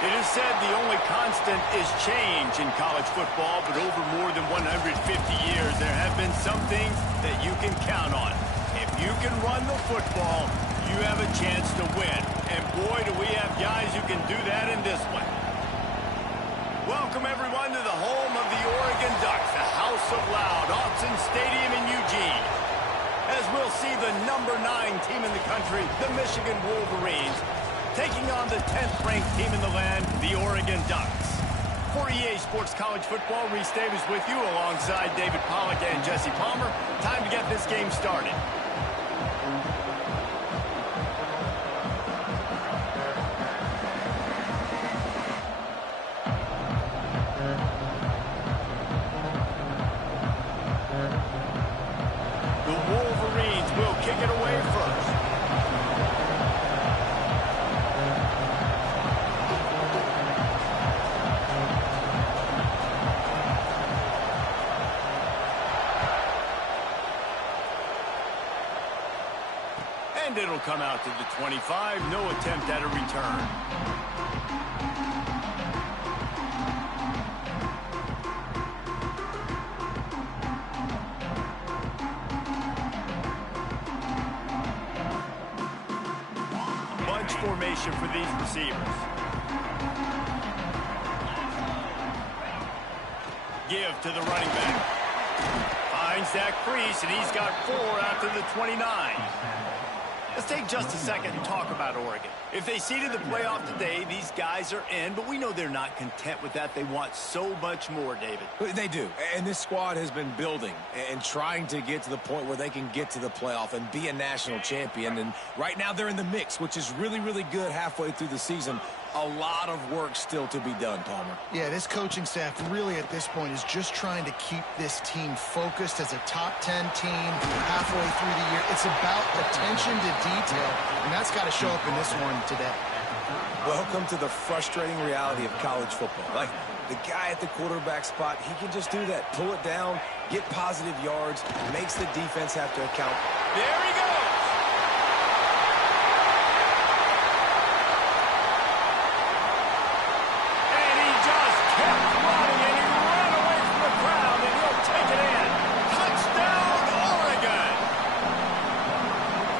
It is said the only constant is change in college football, but over more than 150 years, there have been some things that you can count on. If you can run the football, you have a chance to win. And boy, do we have guys who can do that in this one. Welcome, everyone, to the home of the Oregon Ducks, the House of Loud, Autzen Stadium in Eugene. As we'll see the number 9 team in the country, the Michigan Wolverines, taking on the 10th-ranked team in the land, the Oregon Ducks. For EA Sports College Football, Reese Davis with you alongside David Pollack and Jesse Palmer. Time to get this game started. The Wolverines will kick it away first. And it'll come out to the 25. No attempt at a return. Bunch formation for these receivers. Give to the running back. Finds that crease, and he's got 4 out to the 29. Let's take just a second and talk about Oregon. If they seeded the playoff today, these guys are in, but we know they're not content with that. They want so much more, David. They do, and this squad has been building and trying to get to the point where they can get to the playoff and be a national champion. And right now they're in the mix, which is really, really good halfway through the season. A lot of work still to be done, Palmer. Yeah, this coaching staff really at this point is just trying to keep this team focused as a top 10 team halfway through the year. It's about attention to detail, and that's got to show up in this one today. Welcome to the frustrating reality of college football. Like, the guy at the quarterback spot, he can just do that. Pull it down, get positive yards, makes the defense have to account. There he goes! And he just kept running, and he ran away from the crowd, and he'll take it in. Touchdown, Oregon!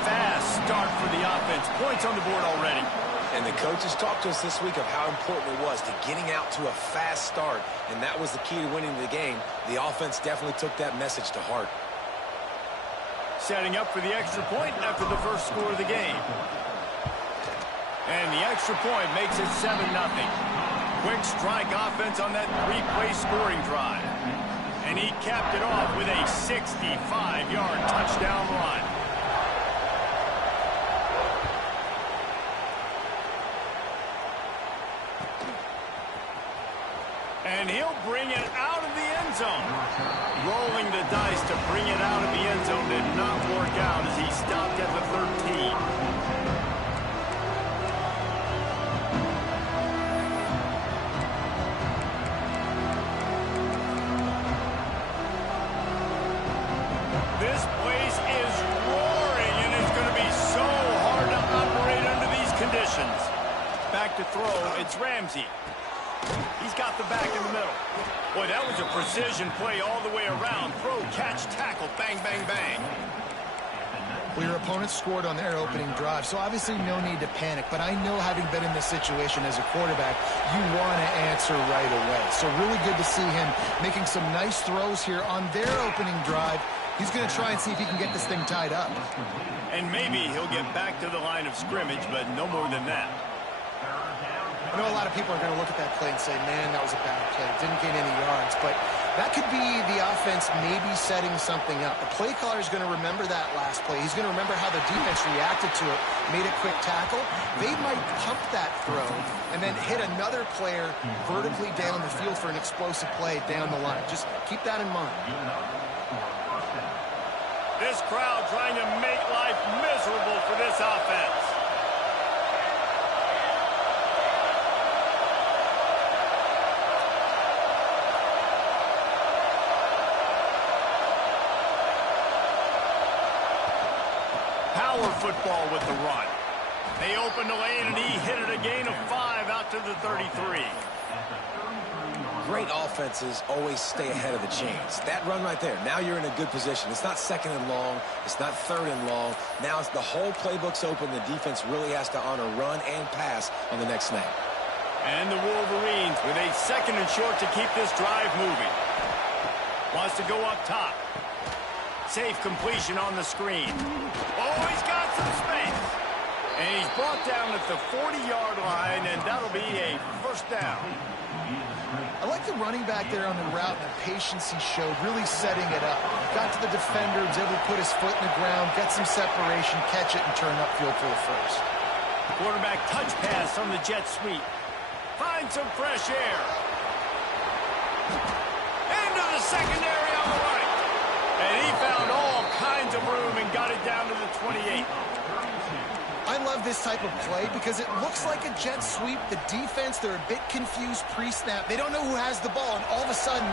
Fast start for the offense. Points on the board already. And the coaches talked to us this week of how important it was to getting out to a fast start, and that was the key to winning the game. The offense definitely took that message to heart. Setting up for the extra point after the first score of the game. And the extra point makes it 7-0. Quick strike offense on that three-play scoring drive. And he capped it off with a 65-yard touchdown run. And he'll bring it out of the end zone. Rolling the dice to bring it out of the end zone did not work out as he stopped at the 13. This place is roaring, and it's going to be so hard to operate under these conditions. Back to throw, it's Ramsey. He's got the back in the middle. Boy, that was a precision play all the way around. Throw, catch, tackle, bang, bang, bang. Well, your opponent scored on their opening drive, so obviously no need to panic. But I know, having been in this situation as a quarterback, you want to answer right away. So really good to see him making some nice throws here on their opening drive. He's going to try and see if he can get this thing tied up. And maybe he'll get back to the line of scrimmage, but no more than that. I know a lot of people are going to look at that play and say, man, that was a bad play. Didn't gain any yards. But that could be the offense maybe setting something up. The play caller is going to remember that last play. He's going to remember how the defense reacted to it, made a quick tackle. They might pump that throw and then hit another player vertically down the field for an explosive play down the line. Just keep that in mind. This crowd trying to make life miserable for this offense. Power football with the run. They opened the lane, and he hit it a gain of 5 out to the 33. Great offenses always stay ahead of the chains. That run right there, now you're in a good position. It's not second and long. It's not third and long. Now it's the whole playbook's open. The defense really has to honor run and pass on the next snap. And the Wolverines with a second and short to keep this drive moving. Wants to go up top. Safe completion on the screen. Oh, he's got some space. And he's brought down at the 40-yard line, and that'll be a first down. I like the running back there on the route and the patience he showed, really setting it up. Got to the defender, was able to put his foot in the ground, get some separation, catch it, and turn upfield for the first. Quarterback touch pass on the jet sweep. Find some fresh air. Into the secondary on the right. And he found all kinds of room and got it down to the 28. I love this type of play because it looks like a jet sweep. The defense, they're a bit confused pre-snap. They don't know who has the ball, and all of a sudden,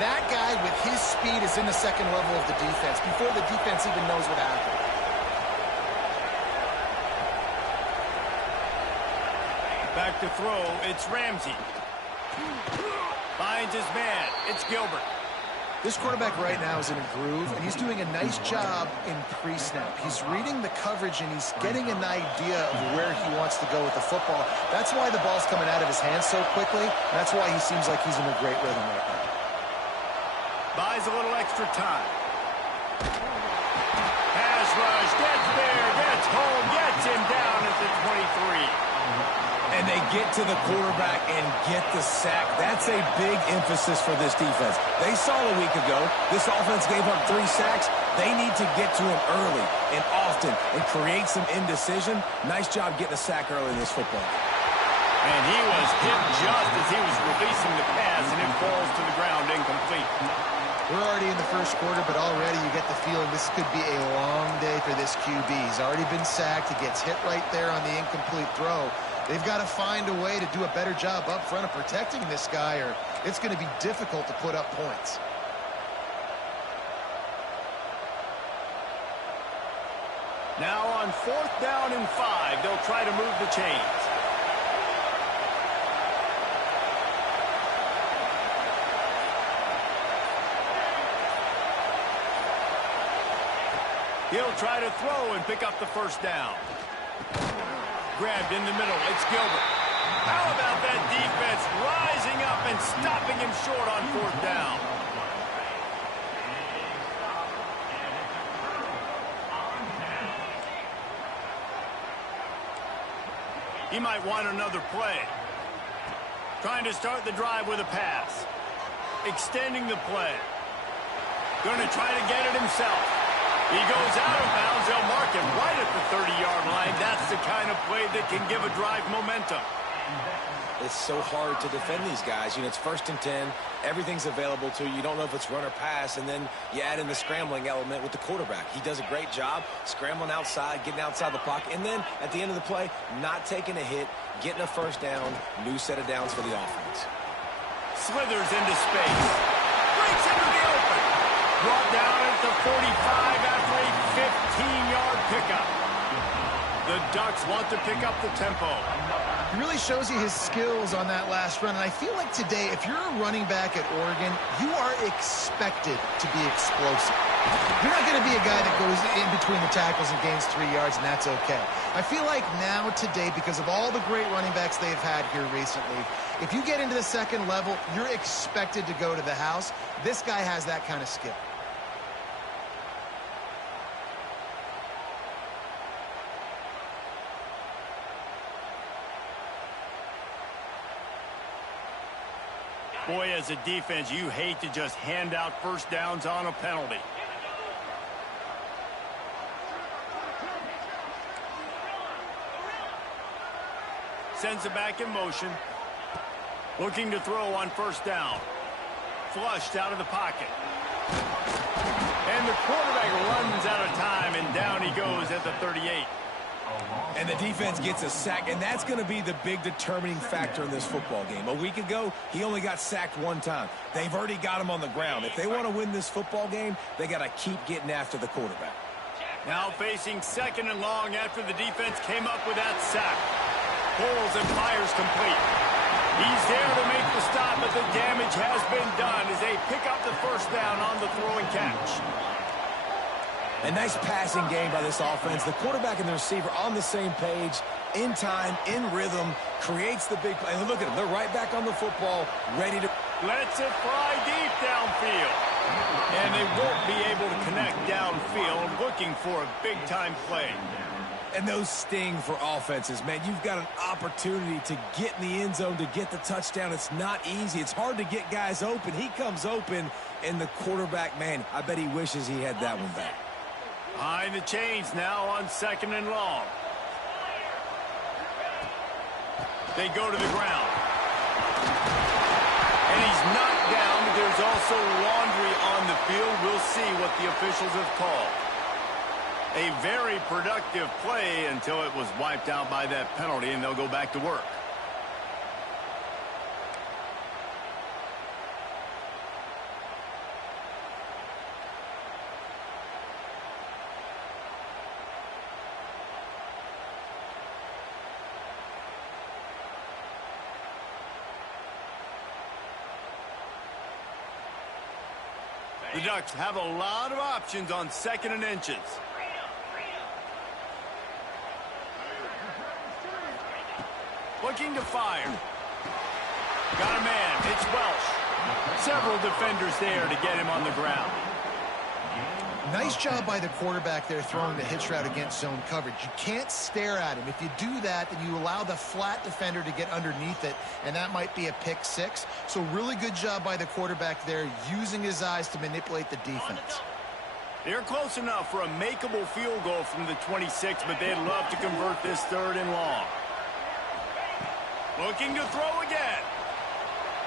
that guy with his speed is in the second level of the defense before the defense even knows what happened. Back to throw, it's Ramsey. Finds his man, it's Gilbert. This quarterback right now is in a groove, and he's doing a nice job in pre-snap. He's reading the coverage, and he's getting an idea of where he wants to go with the football. That's why the ball's coming out of his hands so quickly. That's why he seems like he's in a great rhythm right now. Buys a little extra time. Pass rush, gets there, gets home, gets him down at the 23. And they get to the quarterback and get the sack. That's a big emphasis for this defense. They saw a week ago, this offense gave up 3 sacks. They need to get to him early and often and create some indecision. Nice job getting a sack early in this football. And he was hit just as he was releasing the pass, and it falls to the ground incomplete. We're already in the first quarter, but already you get the feeling this could be a long day for this QB. He's already been sacked. He gets hit right there on the incomplete throw. They've got to find a way to do a better job up front of protecting this guy, or it's going to be difficult to put up points. Now on 4th down and 5, they'll try to move the chains. He'll try to throw and pick up the first down. Grabbed in the middle, it's Gilbert. How about that defense rising up and stopping him short on 4th down? He might want another play. Trying to start the drive with a pass. Extending the play. Going to try to get it himself. He goes out of bounds. They'll mark him right at the 30-yard line. That's the kind of play that can give a drive momentum. It's so hard to defend these guys. You know, it's 1st and 10. Everything's available to you. You don't know if it's run or pass, and then you add in the scrambling element with the quarterback. He does a great job scrambling outside, getting outside the pocket, and then at the end of the play, not taking a hit, getting a first down, new set of downs for the offense. Slithers into space. Breaks into the open. Brought down at the 45 after a 15-yard pickup. The Ducks want to pick up the tempo. He really shows you his skills on that last run. And I feel like today, if you're a running back at Oregon, you are expected to be explosive. You're not going to be a guy that goes in between the tackles and gains 3 yards, and that's okay. I feel like now today, because of all the great running backs they've had here recently, if you get into the second level, you're expected to go to the house. This guy has that kind of skill. Boy, as a defense, you hate to just hand out first downs on a penalty. Sends it back in motion. Looking to throw on first down. Flushed out of the pocket. And the quarterback runs out of time, and down he goes at the 38. And the defense gets a sack, and that's going to be the big determining factor in this football game. A week ago, he only got sacked 1 time. They've already got him on the ground. If they want to win this football game, they got to keep getting after the quarterback. Now facing 2nd and long after the defense came up with that sack. Pulls and fires complete. He's there to make the stop, but the damage has been done as they pick up the first down on the throwing catch. A nice passing game by this offense. The quarterback and the receiver on the same page, in time, in rhythm, creates the big play. And look at them. They're right back on the football, ready to... Lets it fly deep downfield. And they won't be able to connect downfield, looking for a big-time play. And those sting for offenses, man. You've got an opportunity to get in the end zone, to get the touchdown. It's not easy. It's hard to get guys open. He comes open, and the quarterback, man, I bet he wishes he had that one back. Behind the chains now on 2nd and long. They go to the ground. And he's knocked down, but there's also laundry on the field. We'll see what the officials have called. A very productive play until it was wiped out by that penalty, and they'll go back to work. The Ducks have a lot of options on 2nd and inches. Looking to fire. Got a man. It's Welsh. Several defenders there to get him on the ground. Nice job by the quarterback there throwing the hitch route against zone coverage. You can't stare at him. If you do that, then you allow the flat defender to get underneath it, and that might be a pick 6. So really good job by the quarterback there, using his eyes to manipulate the defense. They're close enough for a makeable field goal from the 26, but they'd love to convert this 3rd and long. Looking to throw again.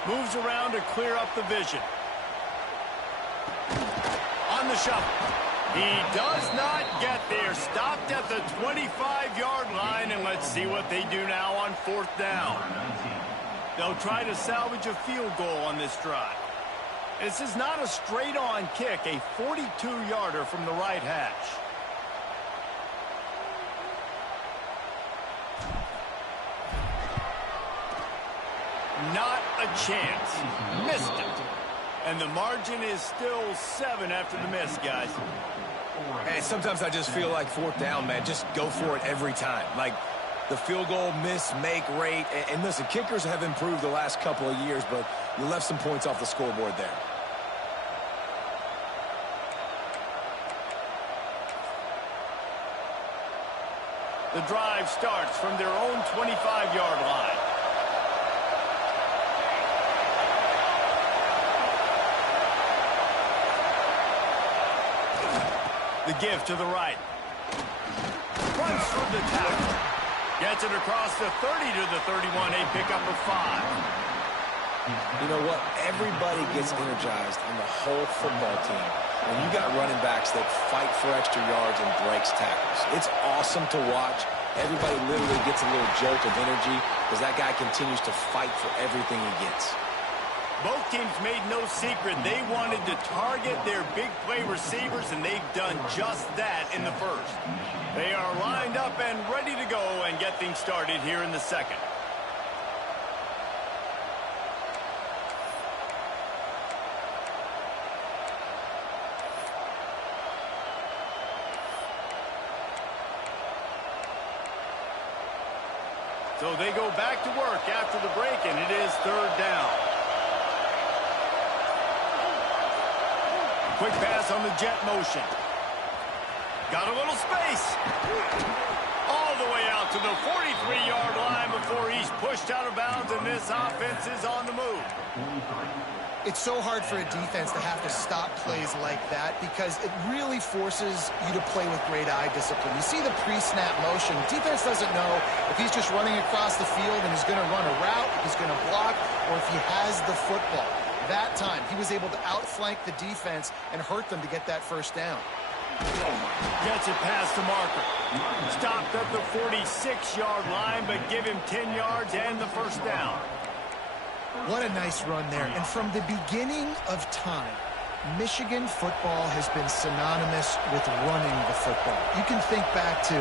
Moves around to clear up the vision. On the shuffle. He does not get there. Stopped at the 25-yard line, and let's see what they do now on 4th down. They'll try to salvage a field goal on this drive. This is not a straight-on kick, a 42-yarder from the right hash. Not a chance. Missed it. And the margin is still 7 after the miss, guys. Hey, sometimes I just feel like 4th down, man. Just go for it every time. Like the field goal miss-make rate. And listen, kickers have improved the last couple of years, but you left some points off the scoreboard there. The drive starts from their own 25-yard line. The give to the right. Runs through the tackle. Gets it across the 30 to the 31, a pickup of 5. You know what? Everybody gets energized on the whole football team when you got running backs that fight for extra yards and breaks tackles. It's awesome to watch. Everybody literally gets a little jolt of energy because that guy continues to fight for everything he gets. Both teams made no secret they wanted to target their big play receivers, and they've done just that in the first. They are lined up and ready to go and get things started here in the second. So they go back to work after the break, and it is 3rd down. Quick pass on the jet motion. Got a little space. All the way out to the 43-yard line before he's pushed out of bounds, and this offense is on the move. It's so hard for a defense to have to stop plays like that because it really forces you to play with great eye discipline. You see the pre-snap motion. Defense doesn't know if he's just running across the field and he's going to run a route, if he's going to block, or if he has the football. That time, he was able to outflank the defense and hurt them to get that first down. Gets it past the marker. Stopped at the 46-yard line, but give him 10 yards and the first down. What a nice run there. And from the beginning of time, Michigan football has been synonymous with running the football. You can think back to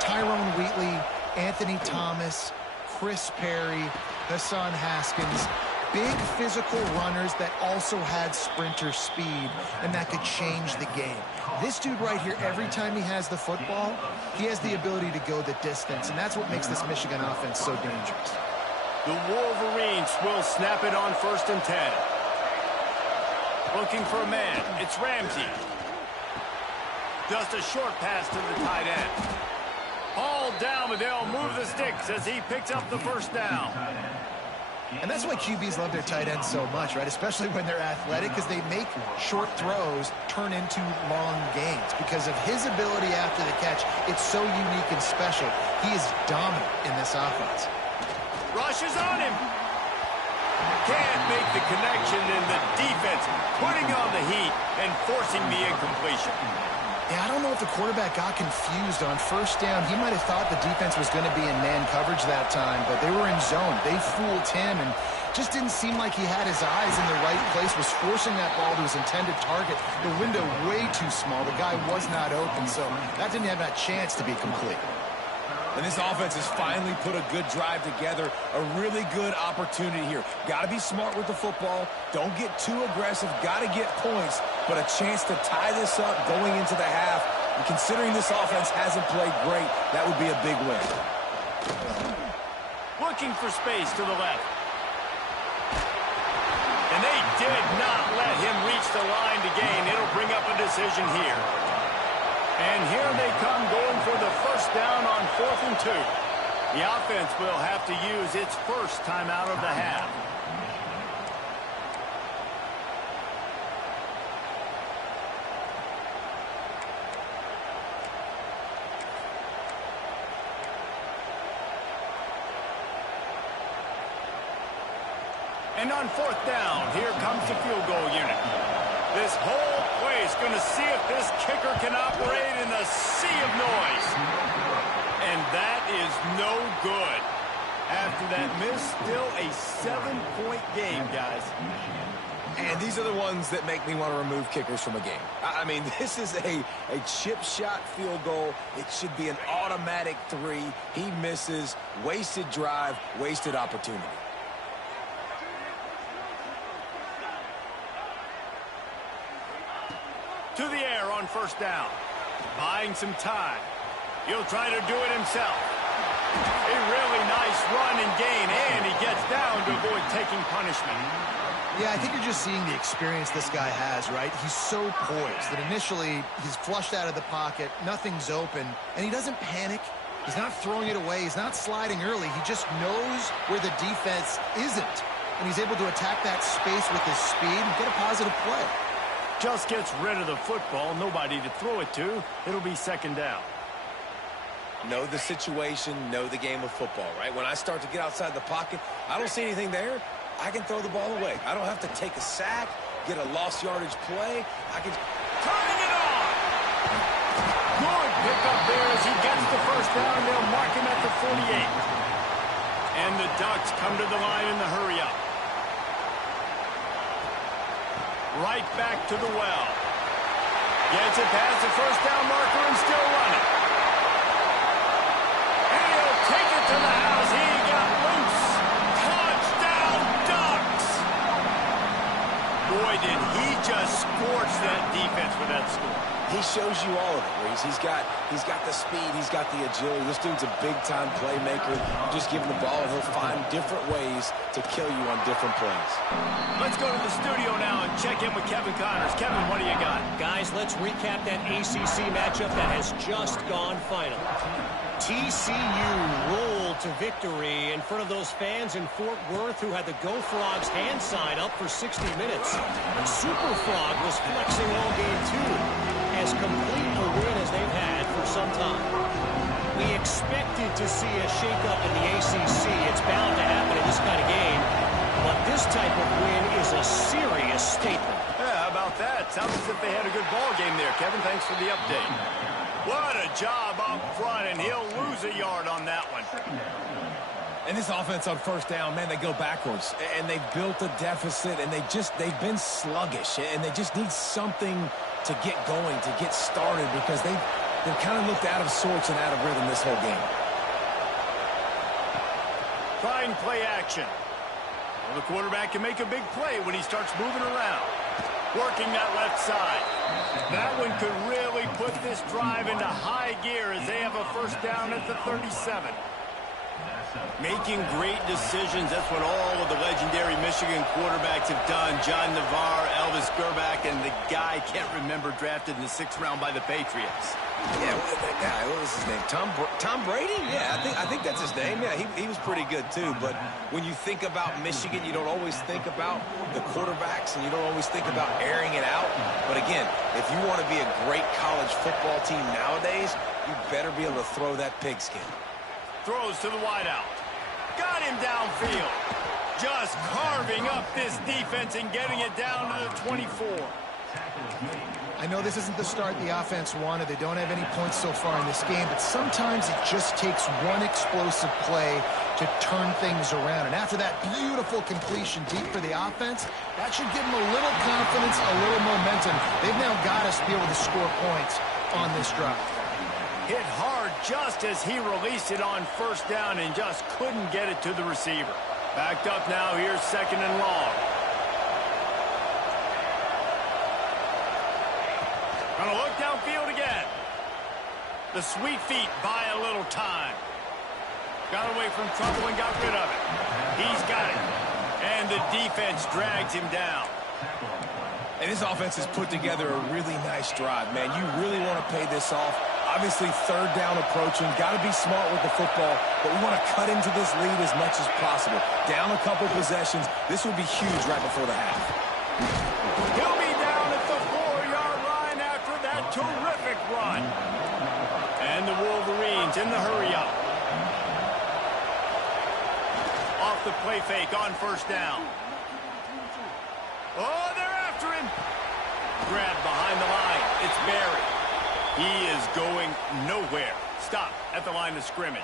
Tyrone Wheatley, Anthony Thomas, Chris Perry, Hassan Haskins. Big physical runners that also had sprinter speed and that could change the game. This dude right here, every time he has the football, he has the ability to go the distance, and that's what makes this Michigan offense so dangerous. The Wolverines will snap it on 1st and 10. Looking for a man. It's Ramsey. Just a short pass to the tight end. All down, but they'll move the sticks as he picks up the first down. And that's why QBs love their tight ends so much, right? Especially when they're athletic, because they make short throws turn into long gains. Because of his ability after the catch, it's so unique and special. He is dominant in this offense. Rushes on him. Can't make the connection, and the defense putting on the heat and forcing the incompletion. Yeah, I don't know if the quarterback got confused on 1st down. He might have thought the defense was going to be in man coverage that time, but they were in zone. They fooled him and just didn't seem like he had his eyes in the right place, was forcing that ball to his intended target. The window way too small. The guy was not open, so that didn't have that chance to be complete. And this offense has finally put a good drive together, a really good opportunity here. Got to be smart with the football. Don't get too aggressive. Got to get points, but a chance to tie this up going into the half. And considering this offense hasn't played great, that would be a big win. Looking for space to the left. And they did not let him reach the line to gain. It'll bring up a decision here. And here they come going for the first down on 4th and 2. The offense will have to use its first timeout of the half. And on 4th down, here comes the field goal unit. This whole play is going to see if this kicker can operate in a sea of noise. And that is no good. After that miss, still a 7-point game, guys. And these are the ones that make me want to remove kickers from a game. I mean, this is a chip shot field goal. It should be an automatic 3. He misses, wasted drive, wasted opportunity. To the air on 1st down. Buying some time. He'll try to do it himself. A really nice run and gain, and he gets down to avoid taking punishment. Yeah, I think you're just seeing the experience this guy has, right? He's so poised that initially he's flushed out of the pocket, nothing's open, and he doesn't panic. He's not throwing it away. He's not sliding early. He just knows where the defense isn't, and he's able to attack that space with his speed and get a positive play. Just gets rid of the football. Nobody to throw it to. It'll be second down. Know the situation, know the game of football, right? When I start to get outside the pocket, I don't see anything there. I can throw the ball away. I don't have to take a sack, get a lost yardage play. I can... Turning it on! Good pickup there as he gets the first down. They'll mark him at the 48. And the Ducks come to the line in the hurry-up. Right back to the well. Gets it past the first down marker and still running. And he'll take it to the house. He got loose. Touchdown, Ducks! Boy, did he just scorch that defense with that score. He shows you all of it, Reese. He's got the speed, he's got the agility. This dude's a big-time playmaker. You just give him the ball, and he'll find different ways to kill you on different plays. Let's go to the studio now and check in with Kevin Connors. Kevin, what do you got? Guys, let's recap that ACC matchup that has just gone final. TCU rolled to victory in front of those fans in Fort Worth who had the Go Frogs hand sign up for 60 minutes. Super Frog was flexing all game too. As complete a win as they've had for some time. We expected to see a shakeup in the ACC. It's bound to happen in this kind of game. But this type of win is a serious statement. Yeah, how about that? Sounds as if they had a good ball game there, Kevin. Thanks for the update. What a job up front, and he'll lose a yard on that one. And this offense on first down, man, they go backwards. And they've built a deficit, and they've been sluggish. And they just need something to get going, to get started, because they've kind of looked out of sorts and out of rhythm this whole game. Trying play action. Well, the quarterback can make a big play when he starts moving around. Working that left side. That one could really put this drive into high gear as they have a first down at the 37. Making great decisions. That's what all of the legendary Michigan quarterbacks have done. John Navarre, Elvis Gerbach, and the guy, can't remember, drafted in the 6th round by the Patriots. Yeah, that guy, what was his name? Tom Brady? Yeah, I think that's his name. Yeah, he was pretty good too. But when you think about Michigan, you don't always think about the quarterbacks, and you don't always think about airing it out. But again, if you want to be a great college football team nowadays, you better be able to throw that pigskin. Throws to the wideout. Got him downfield. Just carving up this defense and getting it down to the 24. I know this isn't the start the offense wanted. They don't have any points so far in this game, but sometimes it just takes one explosive play to turn things around. And after that beautiful completion deep for the offense, that should give them a little confidence, a little momentum. They've now got us to be able to score points on this drive. Hit hard just as he released it on first down and just couldn't get it to the receiver. Backed up now, here's second and long. Gonna look downfield again. The sweet feet buy a little time. Got away from trouble and got rid of it. He's got it. And the defense drags him down. And this offense has put together a really nice drive, man. You really want to pay this off. Obviously, third down approaching. Got to be smart with the football, but we want to cut into this lead as much as possible. Down a couple possessions. This would be huge right before the half. He'll be down at the 4-yard line after that terrific run. And the Wolverines in the hurry-up. Off the play fake on first down. Oh, they're after him. Grabbed behind the line. It's Barry. He is going nowhere. Stop at the line of scrimmage.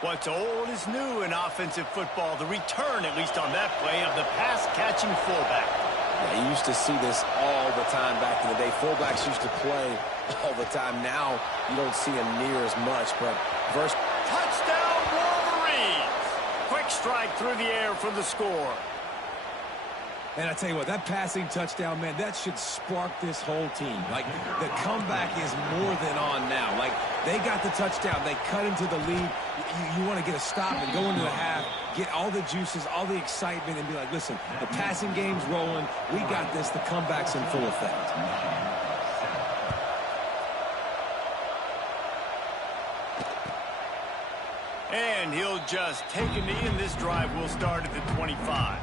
What's old is new in offensive football. The return, at least on that play, of the pass-catching fullback. Yeah, you used to see this all the time back in the day. Fullbacks used to play all the time. Now you don't see them near as much. But first, touchdown, Wolverines! Quick strike through the air for the score. And I tell you what, that passing touchdown, man, that should spark this whole team. Like, the comeback is more than on now. Like, they got the touchdown. They cut into the lead. You want to get a stop and go into the half, get all the juices, all the excitement, and be like, listen, the passing game's rolling. We got this. The comeback's in full effect. And he'll just take a knee, and this drive will start at the 25.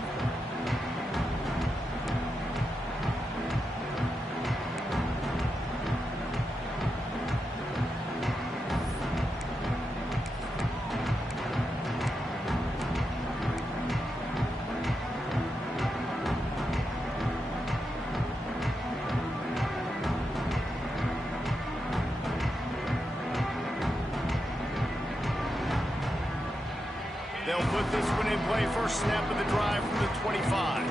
play first snap of the drive from the 25.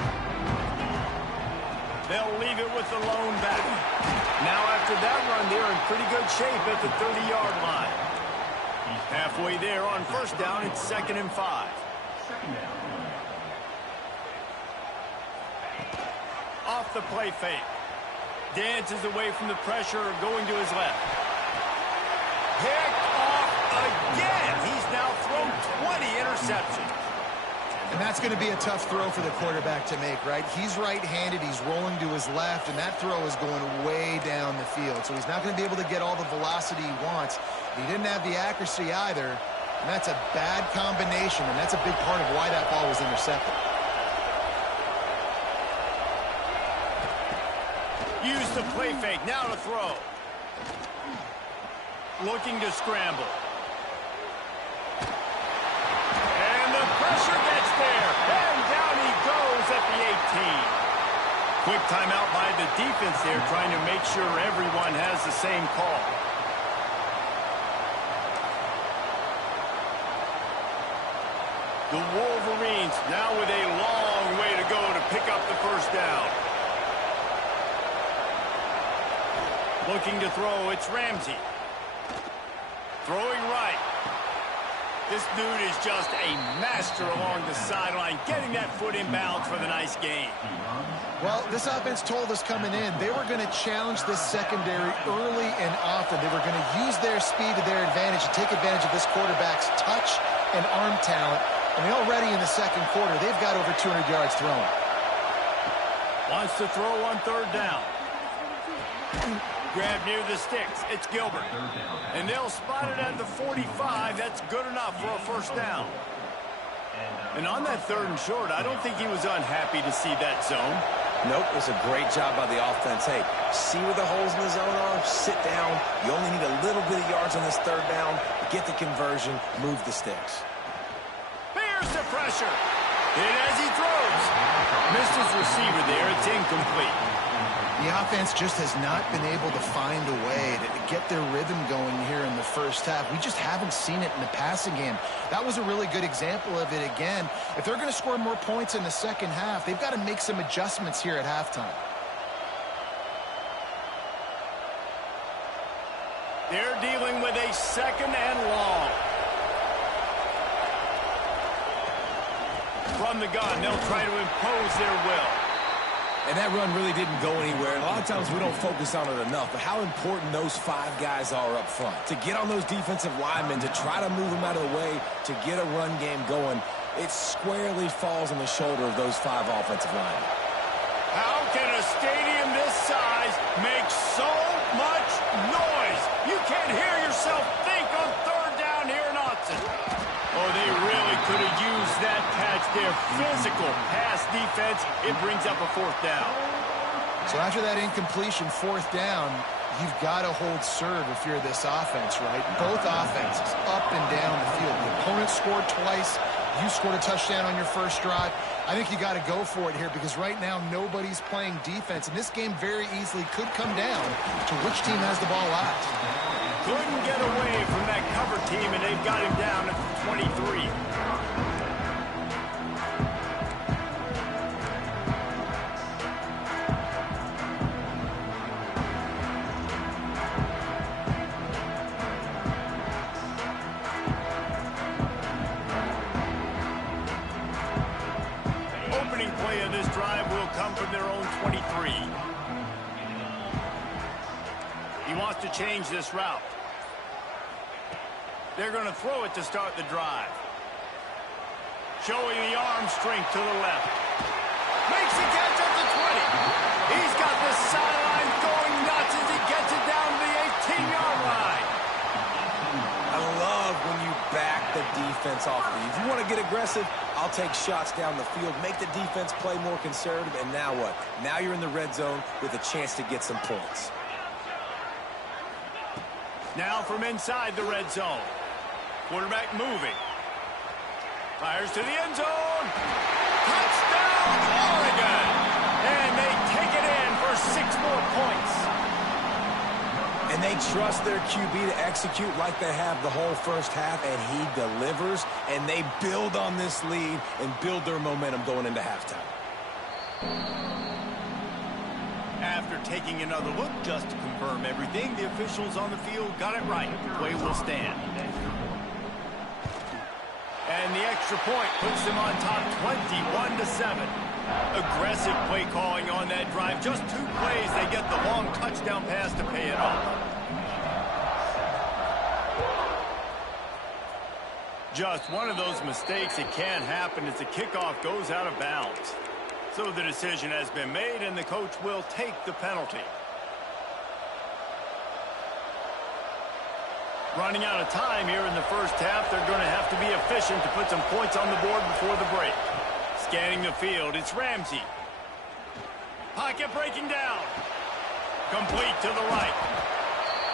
They'll leave it with the lone back. Now after that run, they're in pretty good shape at the 30-yard line. Halfway there on first down, it's 2nd and 5. Off the play fake. Dances away from the pressure, going to his left. Picked off again. He's now thrown 20 interceptions. And that's going to be a tough throw for the quarterback to make, right? He's right-handed, he's rolling to his left, and that throw is going way down the field. So he's not going to be able to get all the velocity he wants. He didn't have the accuracy either, and that's a bad combination, and that's a big part of why that ball was intercepted. Use the play fake, now to throw. Looking to scramble. And the pressure gets there. And down he goes at the 18. Quick timeout by the defense there, trying to make sure everyone has the same call. The Wolverines now with a long way to go to pick up the first down. Looking to throw, it's Ramsey. Throwing right. This dude is just a master along the sideline, getting that foot in bounds for the nice gain. Well, this offense told us coming in they were going to challenge this secondary early and often. They were going to use their speed to their advantage and take advantage of this quarterback's touch and arm talent. And already in the second quarter, they've got over 200 yards thrown. Wants to throw on third down. Grab near the sticks. It's Gilbert. And they'll spot it at the 45. That's good enough for a first down. And on that 3rd and short, I don't think he was unhappy to see that zone. Nope, it was a great job by the offense. Hey, see where the holes in the zone are? Sit down. You only need a little bit of yards on this 3rd down. Get the conversion. Move the sticks. Here's the pressure. Hit as he throws. Missed his receiver there. It's incomplete. The offense just has not been able to find a way to get their rhythm going here in the first half. We just haven't seen it in the passing game. That was a really good example of it again. If they're going to score more points in the second half, they've got to make some adjustments here at halftime. They're dealing with a 2nd and long. From the gun, they'll try to impose their will. And that run really didn't go anywhere. And a lot of times we don't focus on it enough, but how important those 5 guys are up front. To get on those defensive linemen, to try to move them out of the way, to get a run game going, it squarely falls on the shoulder of those 5 offensive linemen. How can a stadium this size make so much noise? You can't hear yourself think on 3rd down here in Austin. Oh, they really could have used that catch there. Physical pass defense. It brings up a 4th down. So after that incompletion, 4th down, you've got to hold serve if you're this offense, right? Both offenses up and down the field. The opponent scored twice. You scored a touchdown on your first drive. I think you got to go for it here because right now nobody's playing defense. And this game very easily could come down to which team has the ball last. Couldn't get away from that cover team, and they've got him down at the 23. Opening play of this drive will come from their own 23. He wants to change this route. They're going to throw it to start the drive. Showing the arm strength to the left. Makes the catch at the 20. He's got the sideline going nuts as he gets it down to the 18-yard line. I love when you back the defense off of you. If you want to get aggressive, I'll take shots down the field, make the defense play more conservative, and now what? Now you're in the red zone with a chance to get some points. Now from inside the red zone. Quarterback moving. Fires to the end zone. Touchdown, Oregon! And they take it in for 6 more points. And they They trust their QB to execute like they have the whole first half, and he delivers, and they build on this lead and build their momentum going into halftime. After taking another look just to confirm everything, the officials on the field got it right. Play will stand. And the extra point puts them on top 21-7. Aggressive play calling on that drive. Just 2 plays, they get the long touchdown pass to pay it off. Just one of those mistakes that can happen as the kickoff goes out of bounds. So the decision has been made, and the coach will take the penalty. Running out of time here in the first half, they're going to have to be efficient to put some points on the board before the break. Scanning the field, it's Ramsey. Pocket breaking down. Complete to the right.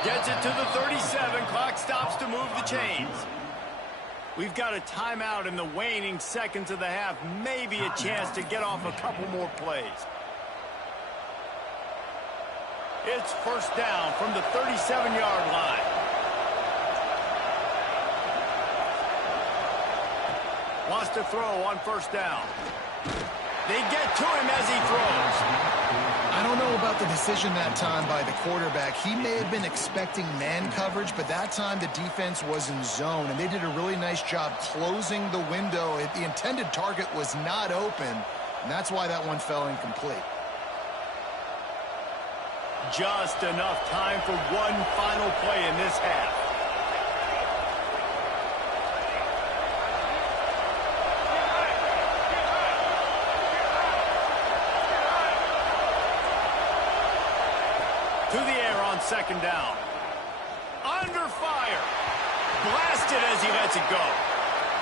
Gets it to the 37. Clock stops to move the chains. We've got a timeout in the waning seconds of the half. Maybe a chance to get off a couple more plays. It's first down from the 37-yard line. Wants to throw on first down. They get to him as he throws. I don't know about the decision that time by the quarterback. He may have been expecting man coverage, but that time the defense was in zone, and they did a really nice job closing the window. The intended target was not open, and that's why that one fell incomplete. Just enough time for one final play in this half. To the air on second down. Under fire. Blasted as he lets it go.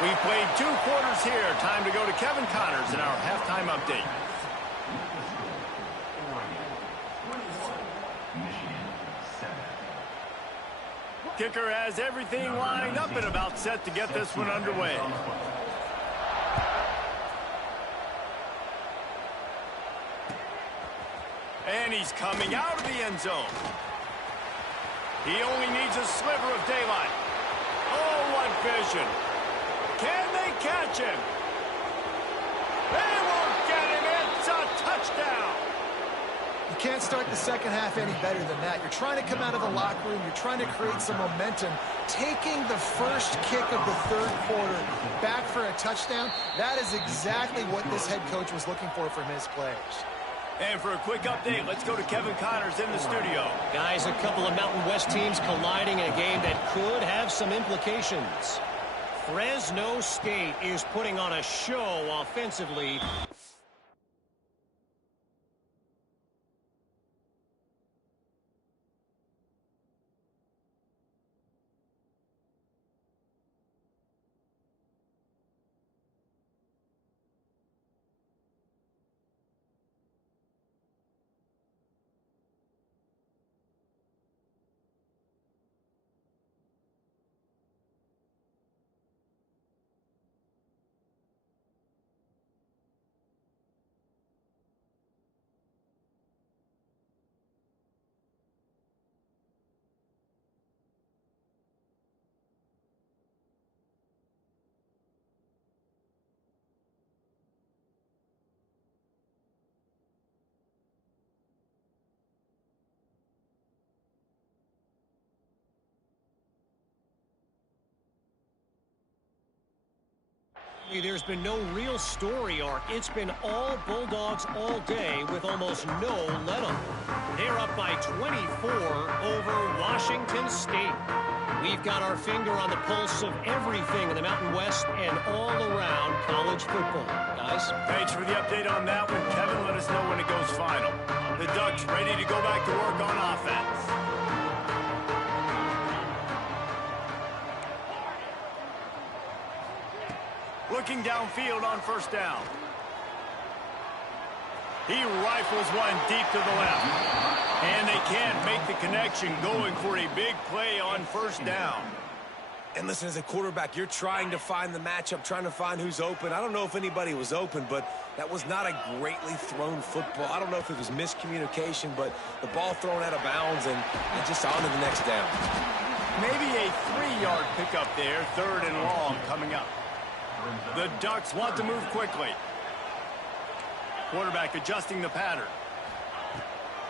We've played 2 quarters here. Time to go to Kevin Connors in our halftime update. Kicker has everything lined up and about set to get this one underway. And he's coming out of the end zone. He only needs a sliver of daylight. Oh, what vision. Can they catch him? They won't get him. It's a touchdown. You can't start the second half any better than that. You're trying to come out of the locker room. You're trying to create some momentum. Taking the first kick of the third quarter back for a touchdown, that is exactly what this head coach was looking for from his players. And for a quick update, let's go to Kevin Connors in the studio. Guys, a couple of Mountain West teams colliding in a game that could have some implications. Fresno State is putting on a show offensively. There's been no real story arc. It's been all Bulldogs all day with almost no let-up. They're up by 24 over Washington State. We've got our finger on the pulse of everything in the Mountain West and all around college football. Guys? Thanks for the update on that one. Kevin, let us know when it goes final. The Ducks ready to go back to work on offense. Looking downfield on first down. He rifles one deep to the left. And they can't make the connection, going for a big play on first down. And listen, as a quarterback, you're trying to find the matchup, trying to find who's open. I don't know if anybody was open, but that was not a greatly thrown football. I don't know if it was miscommunication, but the ball thrown out of bounds and just on to the next down. Maybe a 3-yard pickup there, 3rd and long coming up. The Ducks want to move quickly. Quarterback adjusting the pattern.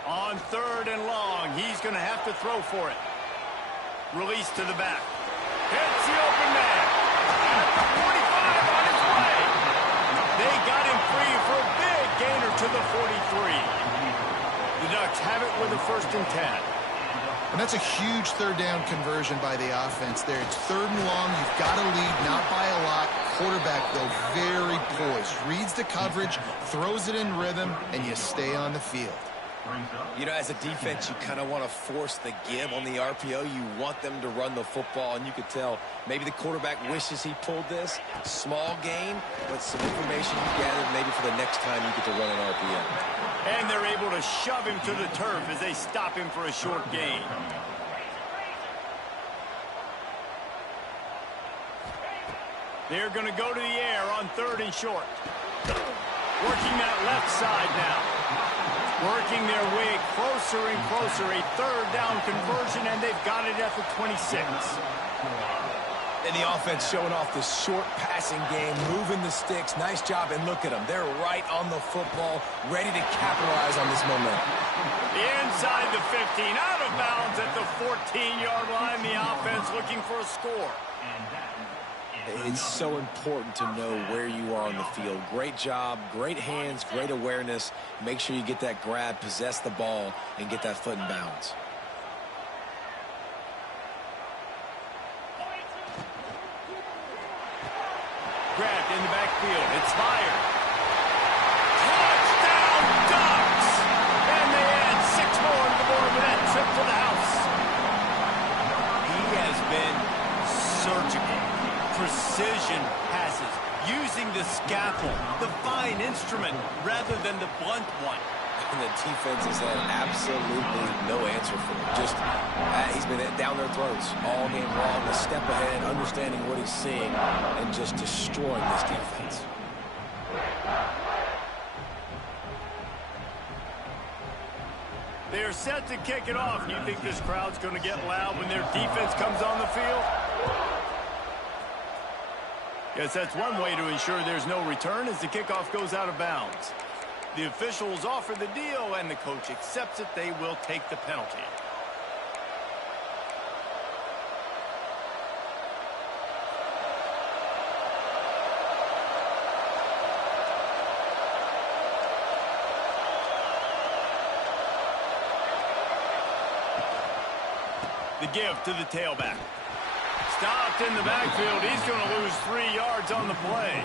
On 3rd and long, he's going to have to throw for it. Release to the back. Hits the open man. At the 45 on his way. They got him free for a big gainer to the 43. The Ducks have it with a 1st and 10. And that's a huge 3rd down conversion by the offense there. It's 3rd and long. You've got to lead, not by a lot. Quarterback, though, very poised. Reads the coverage, throws it in rhythm, and you stay on the field. You know, as a defense, you kind of want to force the give on the RPO. You want them to run the football, and you could tell maybe the quarterback wishes he pulled this. Small gain, but some information you gathered maybe for the next time you get to run an RPO. And they're able to shove him to the turf as they stop him for a short gain. They're going to go to the air on 3rd and short. Working that left side now. Working their way closer and closer. A 3rd down conversion, and they've got it at the 26. And the offense showing off the short passing game, moving the sticks. Nice job, and look at them. They're right on the football, ready to capitalize on this momentum. Inside the 15, out of bounds at the 14-yard line. The offense looking for a score. It's so important to know where you are on the field. Great job, great hands, great awareness. Make sure you get that grab, possess the ball, and get that foot in bounds. Grabbed in the backfield. It's fired. Touchdown, Ducks! And they add 6 more to the board with that trip to the house. He has been surgical. Precision passes, using the scaffold, the fine instrument, rather than the blunt one. And the defense has had absolutely no answer for him. Just, he's been down their throats all game long, a step ahead, understanding what he's seeing, and just destroying this defense. They're set to kick it off. You think this crowd's going to get loud when their defense comes on the field? Yes, that's one way to ensure there's no return as the kickoff goes out of bounds. The officials offer the deal, and the coach accepts it. They will take the penalty. The give to the tailback. Stopped in the backfield. He's going to lose 3 yards on the play.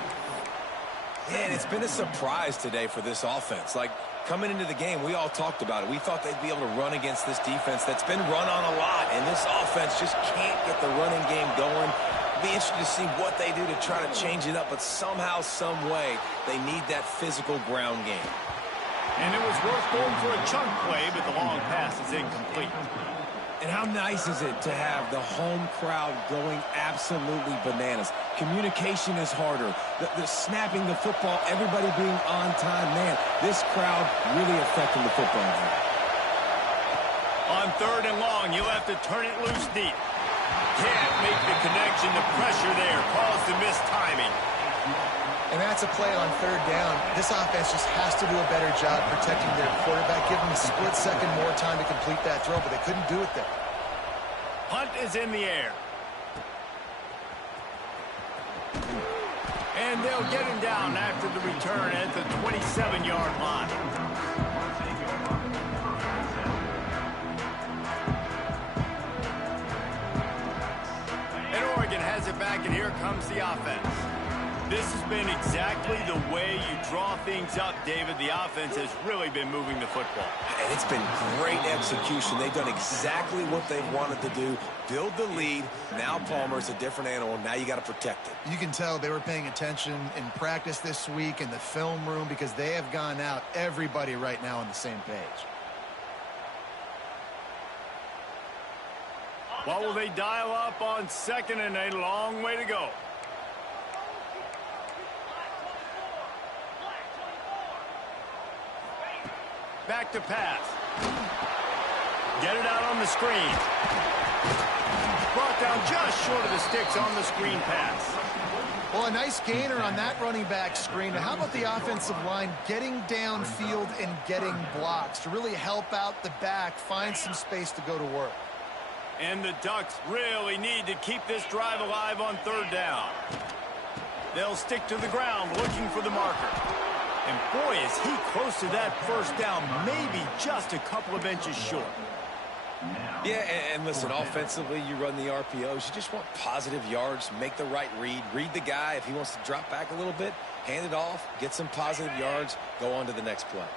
And it's been a surprise today for this offense. Like, coming into the game, we all talked about it. We thought they'd be able to run against this defense that's been run on a lot, and this offense just can't get the running game going. It'll be interesting to see what they do to try to change it up, but somehow, some way, they need that physical ground game. And it was worth going for a chunk play, but the long pass is incomplete. And how nice is it to have the home crowd going absolutely bananas? Communication is harder. The snapping the football, everybody being on time. Man, this crowd really affecting the football game. On 3rd and long, you'll have to turn it loose deep. Can't make the connection. The pressure there caused the missed timing. And that's a play on 3rd down. This offense just has to do a better job protecting their quarterback, give them a split second more time to complete that throw, but they couldn't do it there. Punt is in the air. And they'll get him down after the return at the 27-yard line. And Oregon has it back, and here comes the offense. This has been exactly the way you draw things up, David. The offense has really been moving the football. And it's been great execution. They've done exactly what they wanted to do. Build the lead. Now Palmer's a different animal. Now you got to protect it. You can tell they were paying attention in practice this week in the film room because they have gone out, everybody right now on the same page. What will they dial up on second and a long way to go? Back to pass. Get it out on the screen. Brought down just short of the sticks on the screen pass. Well, a nice gainer on that running back screen. How about the offensive line getting downfield and getting blocks to really help out the back, find some space to go to work? And the Ducks really need to keep this drive alive on third down. They'll stick to the ground looking for the marker. And boy, is he close to that first down, maybe just a couple of inches short. Yeah, and listen, offensively, you run the RPOs. You just want positive yards, make the right read the guy. If he wants to drop back a little bit, hand it off, get some positive yards, go on to the next play.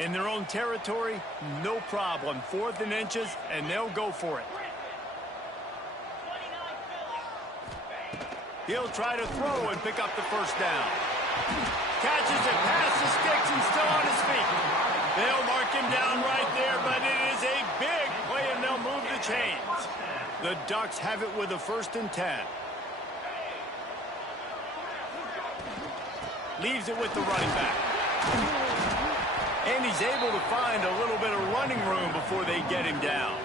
In their own territory, no problem. 4th and inches, and they'll go for it. He'll try to throw and pick up the first down. Catches it past the sticks and still on his feet. They'll mark him down right there, but it is a big play, and they'll move the chains. The Ducks have it with a 1st and 10. Leaves it with the running back. And he's able to find a little bit of running room before they get him down.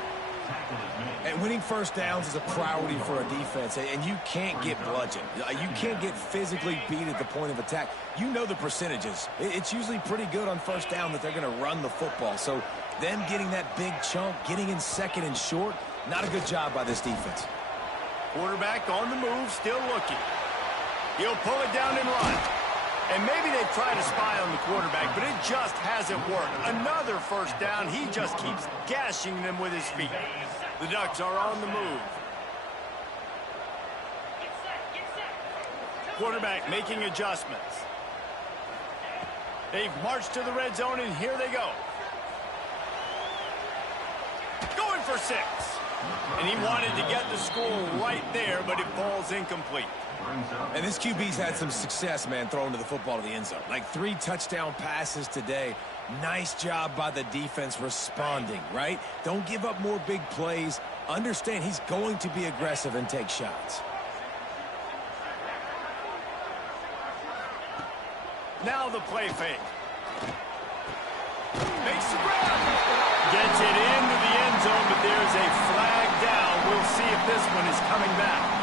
And winning first downs is a priority for a defense, and you can't get bludgeoned. You can't get physically beat at the point of attack. You know the percentages. It's usually pretty good on first down that they're going to run the football. So them getting that big chunk, getting in 2nd and short, not a good job by this defense. Quarterback on the move, still looking. He'll pull it down and run. And maybe they try to spy on the quarterback, but it just hasn't worked. Another first down. He just keeps gashing them with his feet. The Ducks are on the move. Quarterback making adjustments. They've marched to the red zone, and here they go. Going for 6. And he wanted to get the score right there, but it falls incomplete. And this QB's had some success, man, throwing to the football to the end zone. Like 3 touchdown passes today. Nice job by the defense responding, right? Don't give up more big plays. Understand he's going to be aggressive and take shots. Now the play fake. Makes the grab. Gets it into the end zone, but there's a flag down. We'll see if this one is coming back.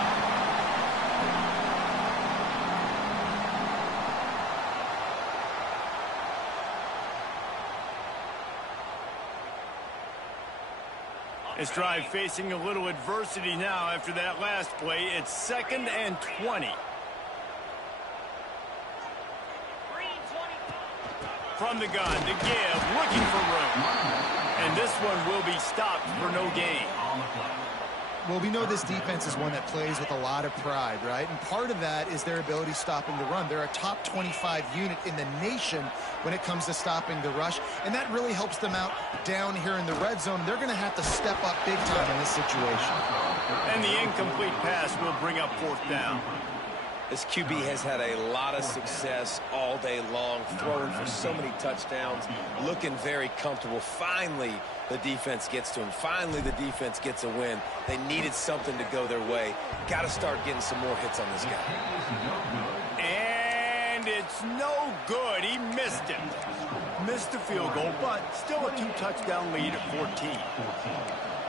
This drive facing a little adversity now after that last play. It's 2nd and 20. From the gun to give, looking for room. And this one will be stopped for no gain. Well, we know this defense is one that plays with a lot of pride, right? And part of that is their ability stopping the run. They're a top 25 unit in the nation when it comes to stopping the rush, and that really helps them out down here in the red zone. They're going to have to step up big time in this situation. And the incomplete pass will bring up 4th down. This QB has had a lot of success all day long, throwing for so many touchdowns, looking very comfortable. Finally, the defense gets to him. Finally, the defense gets a win. They needed something to go their way. Got to start getting some more hits on this guy. And it's no good. He missed it. Missed the field goal, but still a 2-touchdown lead at 14.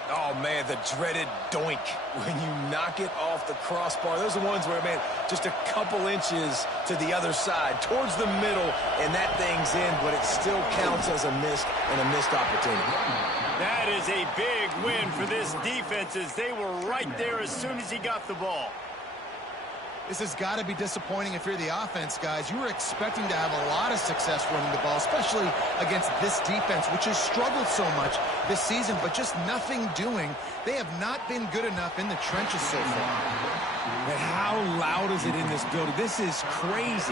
Oh, man, the dreaded doink when you knock it off the crossbar. Those are ones where, man, just a couple inches to the other side, towards the middle, and that thing's in, but it still counts as a missed opportunity. That is a big win for this defense as they were right there as soon as he got the ball. This has got to be disappointing if you're the offense, guys. You were expecting to have a lot of success running the ball, especially against this defense, which has struggled so much this season, but just nothing doing. They have not been good enough in the trenches so far. And how loud is it in this building? This is crazy.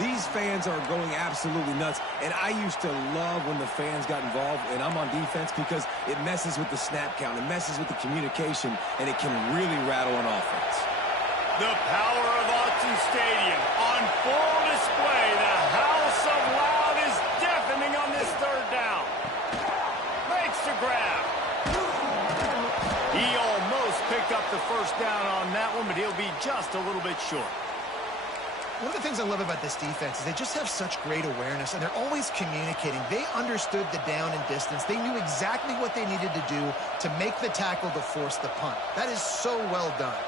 These fans are going absolutely nuts. And I used to love when the fans got involved, and I'm on defense, because it messes with the snap count. It messes with the communication, and it can really rattle an offense. The power of Autzen Stadium on full display. The house of loud is deafening on this 3rd down. Makes the grab. He almost the first down on that one, but he'll be just a little bit short. One of the things I love about this defense is they just have such great awareness, and they're always communicating. They understood the down and distance. They knew exactly what they needed to do to make the tackle to force the punt. That is so well done.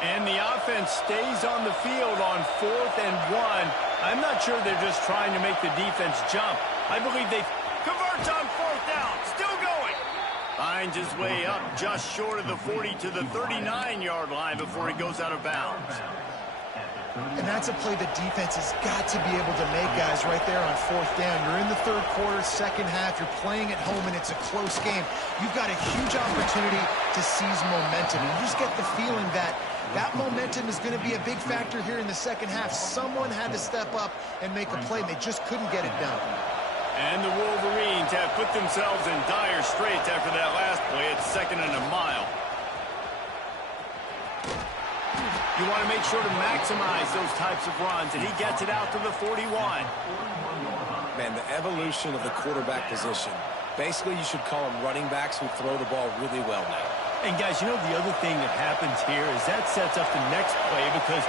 And the offense stays on the field on 4th and 1. I'm not sure they're just trying to make the defense jump. I believe they convert on 4th down. Still going. Finds his way up just short of the 40 to the 39-yard line before he goes out of bounds. And that's a play the defense has got to be able to make, guys, right there on 4th down. You're in the third quarter, second half. You're playing at home, and it's a close game. You've got a huge opportunity to seize momentum. And you just get the feeling that that momentum is going to be a big factor here in the second half. Someone had to step up and make a play, and they just couldn't get it done. And the Wolverines have put themselves in dire straits after that last play. It's 2nd and a mile. You want to make sure to maximize those types of runs, and he gets it out to the 41. Man, the evolution of the quarterback position. Basically, you should call them running backs who throw the ball really well now. And, guys, you know the other thing that happens here is that sets up the next play because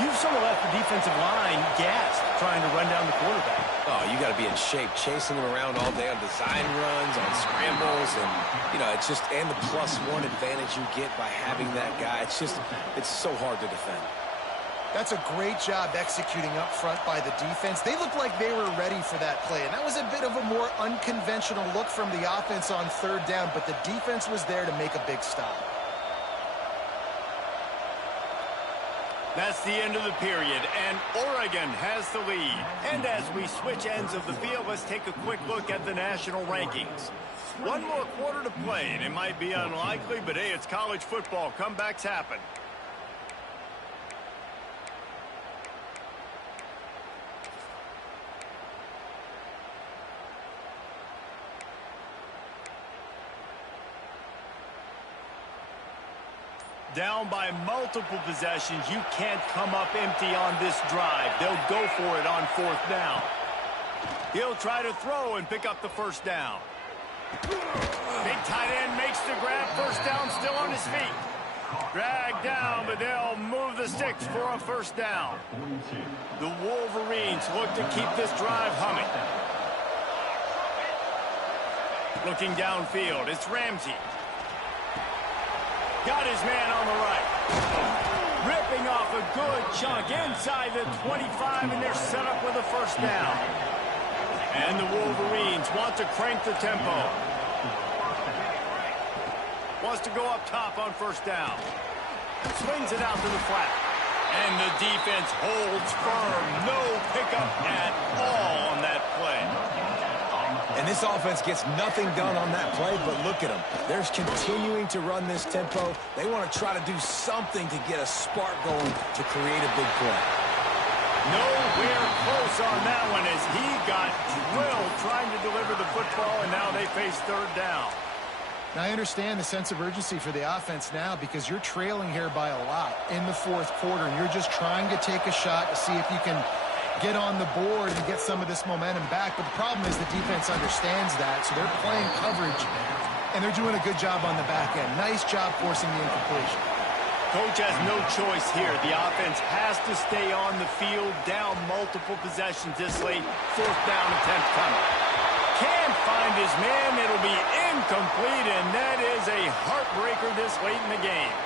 you've sort of left the defensive line gassed trying to run down the quarterback. Oh, you got to be in shape, chasing him around all day on design runs, on scrambles, and, you know, it's just, and the +1 advantage you get by having that guy. It's just, it's so hard to defend. That's a great job executing up front by the defense. They looked like they were ready for that play, and that was a bit of a more unconventional look from the offense on 3rd down, but the defense was there to make a big stop. That's the end of the period, and Oregon has the lead. And as we switch ends of the field, let's take a quick look at the national rankings. One more quarter to play, and it might be unlikely, but hey, it's college football. Comebacks happen. Down by multiple possessions, you can't come up empty on this drive. They'll go for it on 4th down. He'll try to throw and pick up the first down. Big tight end makes the grab. First down, still on his feet. Dragged down, but they'll move the sticks for a first down. The Wolverines look to keep this drive humming. Looking downfield, it's Ramsey. Got his man on the right. Ripping off a good chunk inside the 25, and they're set up with a first down. And the Wolverines want to crank the tempo. Wants to go up top on first down. Swings it out to the flat. And the defense holds firm. No pickup at all on that play. And this offense gets nothing done on that play, but look at them. They're continuing to run this tempo. They want to try to do something to get a spark going to create a big play. Nowhere close on that one as he got drilled trying to deliver the football, and now they face 3rd down. Now, I understand the sense of urgency for the offense now because you're trailing here by a lot in the 4th quarter, and you're just trying to take a shot to see if you can get on the board and get some of this momentum back. But the problem is the defense understands that, so they're playing coverage, and they're doing a good job on the back end. Nice job forcing the incompletion. Coach has no choice here. The offense has to stay on the field, down multiple possessions this late. 4th down attempt coming. Can't find his man. It'll be incomplete, and that is a heartbreaker this late in the game.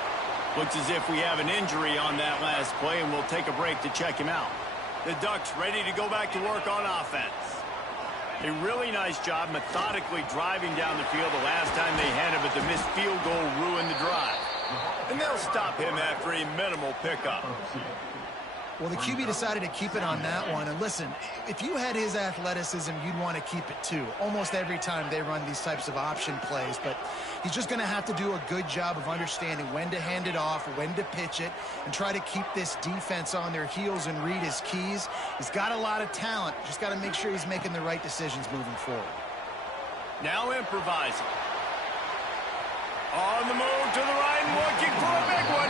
Looks as if we have an injury on that last play, and we'll take a break to check him out. The Ducks ready to go back to work on offense. A really nice job methodically driving down the field the last time they had it, but the missed field goal ruined the drive. And they'll stop him after a minimal pickup. Well, the QB decided to keep it on that one. And listen, if you had his athleticism, you'd want to keep it too. Almost every time they run these types of option plays. But he's just going to have to do a good job of understanding when to hand it off, when to pitch it, and try to keep this defense on their heels and read his keys. He's got a lot of talent. Just got to make sure he's making the right decisions moving forward. Now improvising. On the move to the right, looking for a big one.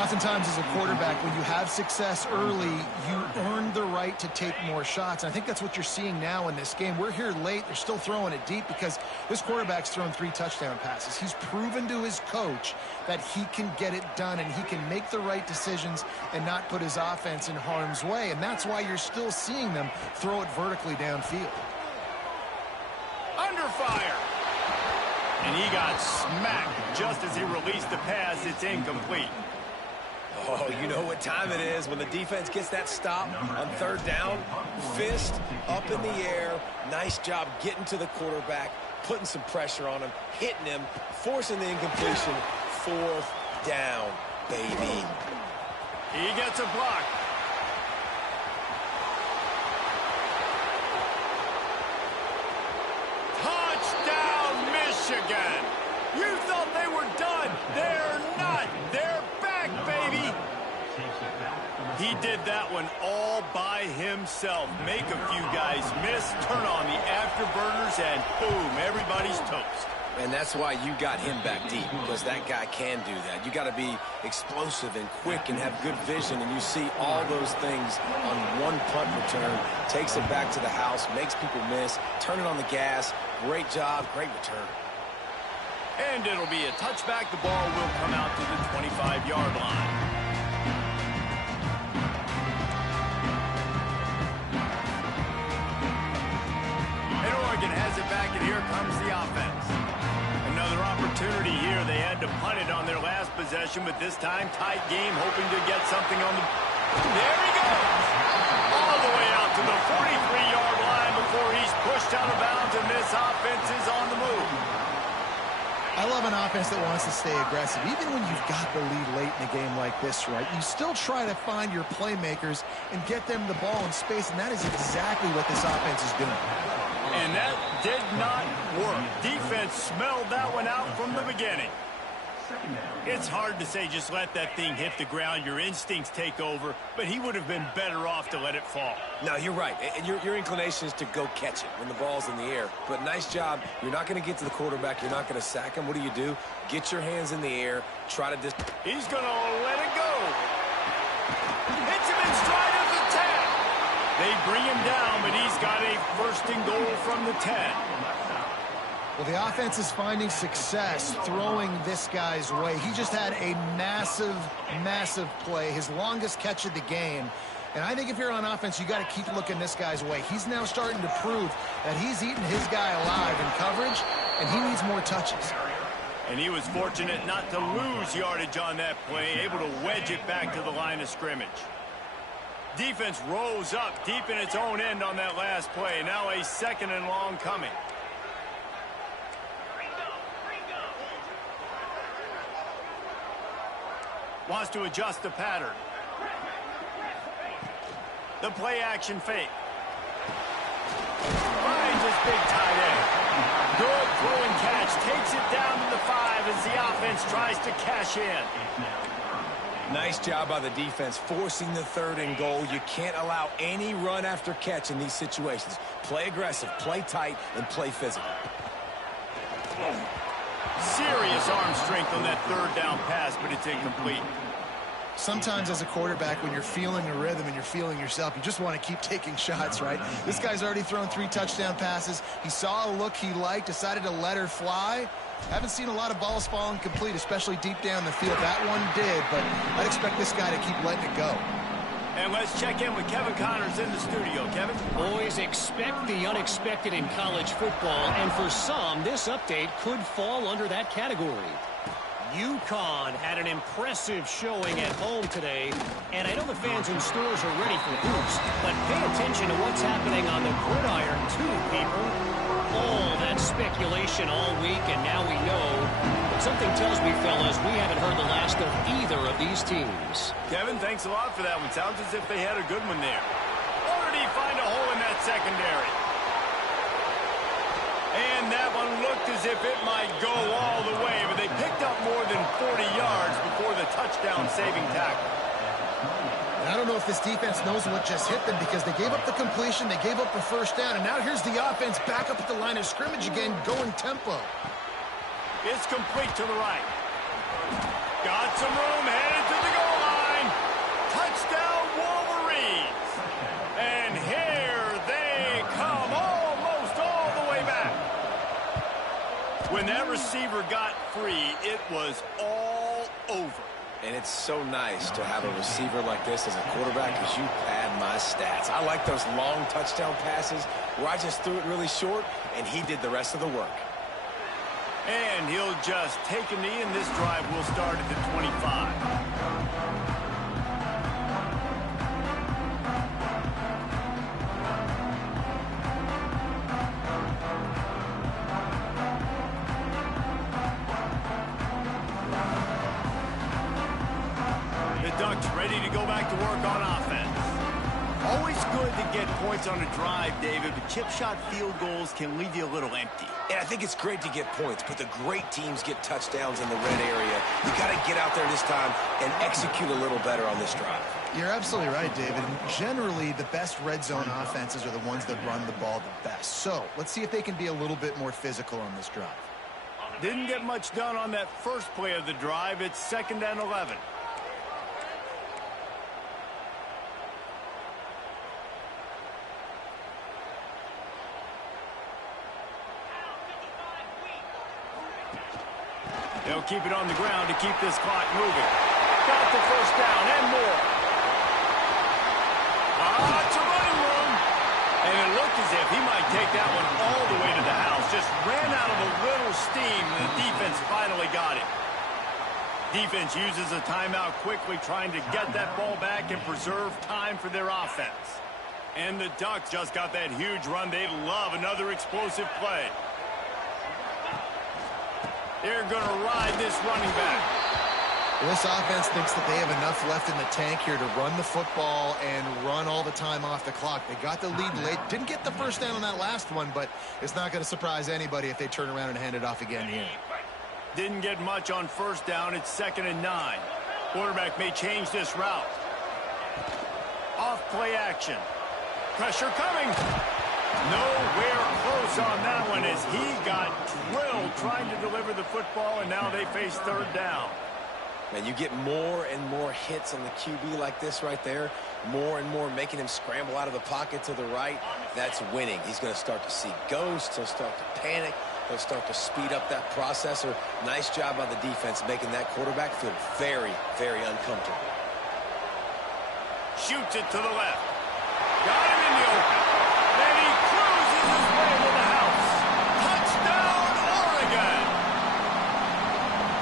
Oftentimes as a quarterback, when you have success early, you earn the right right to take more shots. And I think that's what you're seeing now in this game. We're here late. They're still throwing it deep because this quarterback's thrown 3 touchdown passes. He's proven to his coach that he can get it done and he can make the right decisions and not put his offense in harm's way. And that's why you're still seeing them throw it vertically downfield. Under fire. And he got smacked just as he released the pass. It's incomplete. Oh, you know what time it is when the defense gets that stop on 3rd down. Fist up in the air. Nice job getting to the quarterback, putting some pressure on him, hitting him, forcing the incompletion. 4th down, baby. He gets a block. Touchdown, Michigan. You thought they were done. They're not. They're back, baby. He did that one all by himself. Make a few guys miss, turn on the afterburners, and boom, everybody's toast. And that's why you got him back deep, because that guy can do that. You got to be explosive and quick and have good vision, and you see all those things on one punt return. Takes it back to the house, makes people miss, turn it on the gas. Great job, great return. And it'll be a touchback. The ball will come out to the 25-yard line. And Oregon has it back, and here comes the offense. Another opportunity here. They had to punt it on their last possession, but this time tight game, hoping to get something on the... There he goes! All the way out to the 43-yard line before he's pushed out of bounds, and this offense is on the move. I love an offense that wants to stay aggressive. Even when you've got the lead late in a game like this, right, you still try to find your playmakers and get them the ball in space, and that is exactly what this offense is doing. And that did not work. Defense smelled that one out from the beginning. It's hard to say just let that thing hit the ground. Your instincts take over, but he would have been better off to let it fall. No, you're right. And your inclination is to go catch it when the ball's in the air. But nice job. You're not going to get to the quarterback. You're not going to sack him. What do? Get your hands in the air. Try to... He's going to let it go. Hits him in stride of the 10. They bring him down, but he's got a 1st and goal from the 10. Well, the offense is finding success throwing this guy's way. He just had a massive, massive play, his longest catch of the game. And I think if you're on offense, you got to keep looking this guy's way. He's now starting to prove that he's eating his guy alive in coverage, and he needs more touches. And he was fortunate not to lose yardage on that play, able to wedge it back to the line of scrimmage. Defense rose up deep in its own end on that last play. Now a 2nd and long coming. Wants to adjust the pattern. The play action fake. Finds his big tight end. Good throw and catch. Takes it down to the 5 as the offense tries to cash in. Nice job by the defense forcing the 3rd and goal. You can't allow any run after catch in these situations. Play aggressive, play tight, and play physical. Serious arm strength on that 3rd down pass, but it's incomplete. Sometimes as a quarterback, when you're feeling a rhythm and you're feeling yourself, you just want to keep taking shots, right? This guy's already thrown 3 touchdown passes. He saw a look he liked, decided to let her fly. Haven't seen a lot of balls fall incomplete, especially deep down the field. That one did, but I'd expect this guy to keep letting it go. And let's check in with Kevin Connors in the studio. Kevin? Boys, expect the unexpected in college football, and for some, this update could fall under that category. UConn had an impressive showing at home today, and I know the fans in stores are ready for hoops, but pay attention to what's happening on the gridiron too, people. All that speculation all week, and now we know. But something tells me, fellas, we haven't heard the last of either of these teams. Kevin, thanks a lot for that one. Sounds as if they had a good one there. Or did he find a hole in that secondary? And that one looked as if it might go all the way, but they picked up more than 40 yards before the touchdown-saving tackle. And I don't know if this defense knows what just hit them because they gave up the completion, they gave up the 1st down, and now here's the offense back up at the line of scrimmage again, going tempo. It's complete to the right. Got some room, headed to the goal line. Touchdown, Wolverines. And When that receiver got free, it was all over. And it's so nice to have a receiver like this as a quarterback because you pad my stats. I like those long touchdown passes where I just threw it really short and he did the rest of the work. And he'll just take a knee, and this drive will start at the 25. Ducks ready to go back to work on offense. Always good to get points on a drive, David, but chip shot field goals can leave you a little empty. And I think it's great to get points, but the great teams get touchdowns in the red area. You got to get out there this time and execute a little better on this drive. You're absolutely right, David. Generally, the best red zone offenses are the ones that run the ball the best. So let's see if they can be a little bit more physical on this drive. Didn't get much done on that first play of the drive. It's 2nd and 11. They'll keep it on the ground to keep this clock moving. Got the first down and more. It's a running room. And it looked as if he might take that one all the way to the house. Just ran out of a little steam, and the defense finally got it. Defense uses a timeout quickly, trying to get that ball back and preserve time for their offense. And the Ducks just got that huge run. They love another explosive play. They're going to ride this running back. Well, this offense thinks that they have enough left in the tank here to run the football and run all the time off the clock. They got the lead late. Didn't get the first down on that last one, but it's not going to surprise anybody if they turn around and hand it off again here. Didn't get much on first down. It's 2nd and 9. Quarterback may change this route. Off play action. Pressure coming. Nowhere close on that one as he got drilled trying to deliver the football, and now they face 3rd down. Man, you get more and more hits on the QB like this right there, more and more making him scramble out of the pocket to the right. That's winning. He's going to start to see ghosts. He'll start to panic. He'll start to speed up that processor. Nice job by the defense making that quarterback feel very, very uncomfortable. Shoots it to the left. Got him in the open. And he cruises his way to the house. Touchdown, Oregon!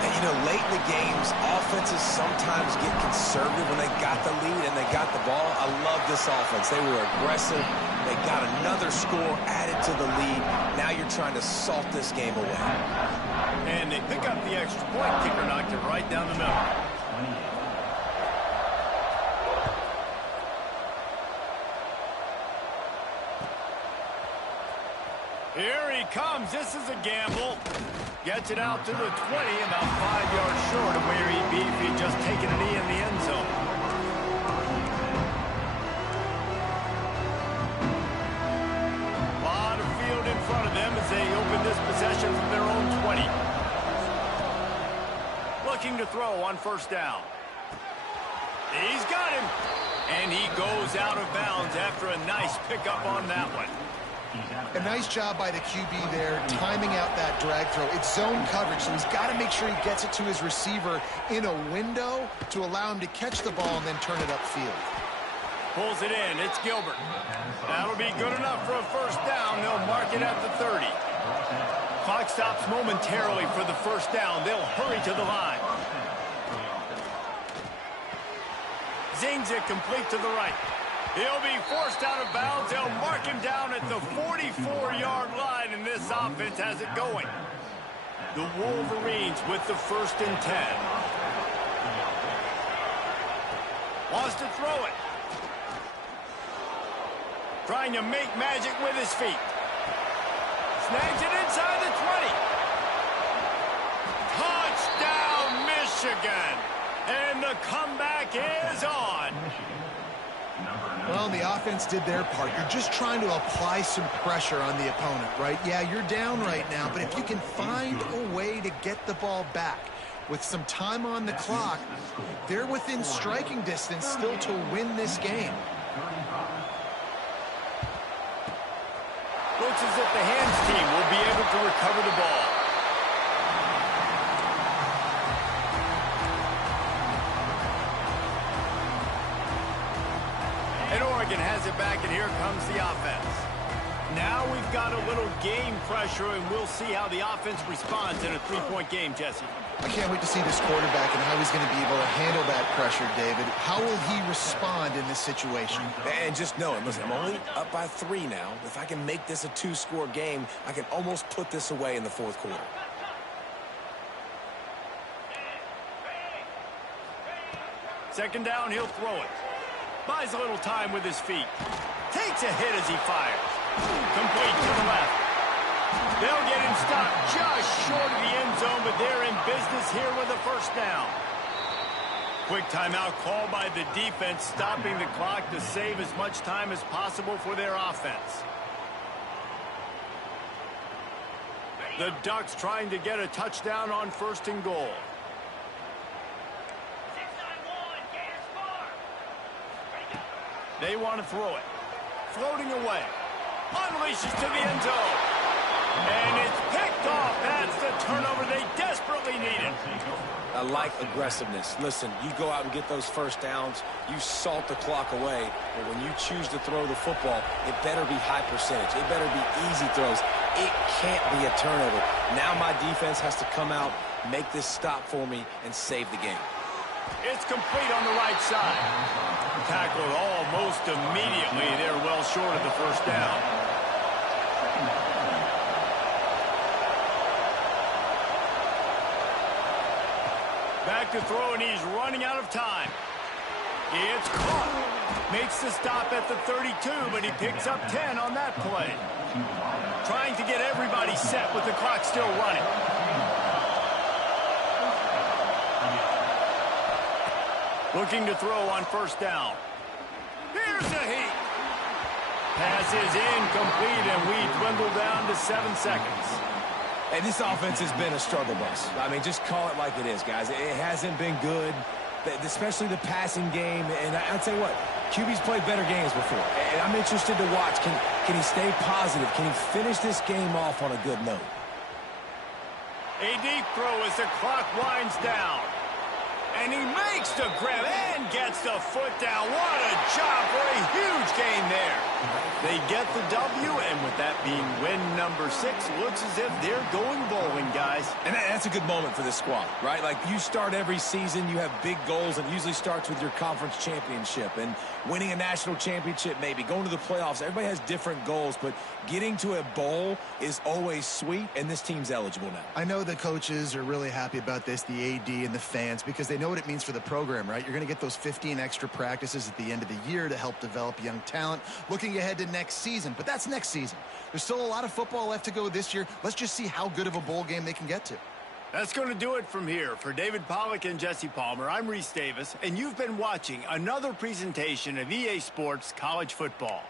And, you know, late in the games, offenses sometimes get conservative when they got the lead and they got the ball. I love this offense. They were aggressive. They got another score added to the lead. Now you're trying to salt this game away. And they pick up the extra point. Kicker knocked it right down the middle. Here he comes. This is a gamble. Gets it out to the 20, about 5 yards short of where he'd be if he'd just taken a knee in the end zone. A lot of field in front of them as they open this possession from their own 20. Looking to throw on first down. He's got him. And he goes out of bounds after a nice pickup on that one. A nice job by the QB there, timing out that drag throw. It's zone coverage, so he's got to make sure he gets it to his receiver in a window to allow him to catch the ball and then turn it upfield. Pulls it in. It's Gilbert. That'll be good enough for a first down. They'll mark it at the 30. Clock stops momentarily for the first down. They'll hurry to the line. Zings it complete to the right. He'll be forced out of bounds. They'll mark him down at the 44-yard line, and this offense has it going. The Wolverines with the 1st and 10. Wants to throw it. Trying to make magic with his feet. Snags it inside the 20. Touchdown, Michigan. And the comeback is on. Well, the offense did their part. You're just trying to apply some pressure on the opponent, right? Yeah, you're down right now, but if you can find a way to get the ball back with some time on the clock, they're within striking distance still to win this game. Looks as if the hands team will be able to recover the ball. Oregon has it back, and here comes the offense. Now we've got a little game pressure, and we'll see how the offense responds in a three-point game, Jesse. I can't wait to see this quarterback and how he's going to be able to handle that pressure, David. How will he respond in this situation? And just knowing, listen, I'm only up by 3 now. If I can make this a 2-score game, I can almost put this away in the fourth quarter. Second down, he'll throw it. Buys a little time with his feet. Takes a hit as he fires. Complete to the left. They'll get him stopped just short of the end zone, but they're in business here with a first down. Quick timeout called by the defense, stopping the clock to save as much time as possible for their offense. The Ducks trying to get a touchdown on first and goal. They want to throw it. Floating away. Unleashes to the end zone. And it's picked off. That's the turnover they desperately needed. I like aggressiveness. Listen, you go out and get those first downs. You salt the clock away. But when you choose to throw the football, it better be high percentage. It better be easy throws. It can't be a turnover. Now my defense has to come out, make this stop for me, and save the game. It's complete on the right side. Tackled almost immediately. They're well short of the first down. Back to throw, and he's running out of time. It's caught. Makes the stop at the 32, but he picks up 10 on that play. Trying to get everybody set with the clock still running. Looking to throw on first down. Here's a heat. Pass is incomplete, and we dwindle down to 7 seconds. And this offense has been a struggle bus. I mean, just call it like it is, guys. It hasn't been good, especially the passing game. And I'll tell you what, QB's played better games before. And I'm interested to watch. Can he stay positive? Can he finish this game off on a good note? A deep throw as the clock winds down. And he makes the grab and gets the foot down. What a job for a huge gain there. They get the W, and with that being win number 6, looks as if they're going bowling, guys. And that's a good moment for this squad, right? Like, you start every season, you have big goals, and it usually starts with your conference championship and winning a national championship, maybe going to the playoffs. Everybody has different goals, but getting to a bowl is always sweet, and this team's eligible now. I know the coaches are really happy about this, the AD and the fans, because they know what it means for the program, right? You're going to get those 15 extra practices at the end of the year to help develop young talent, looking ahead to next season. But that's next season. There's still a lot of football left to go this year. Let's just see how good of a bowl game they can get to. That's going to do it from here. For David Pollack and Jesse Palmer, I'm Reese Davis, and you've been watching another presentation of EA Sports College Football.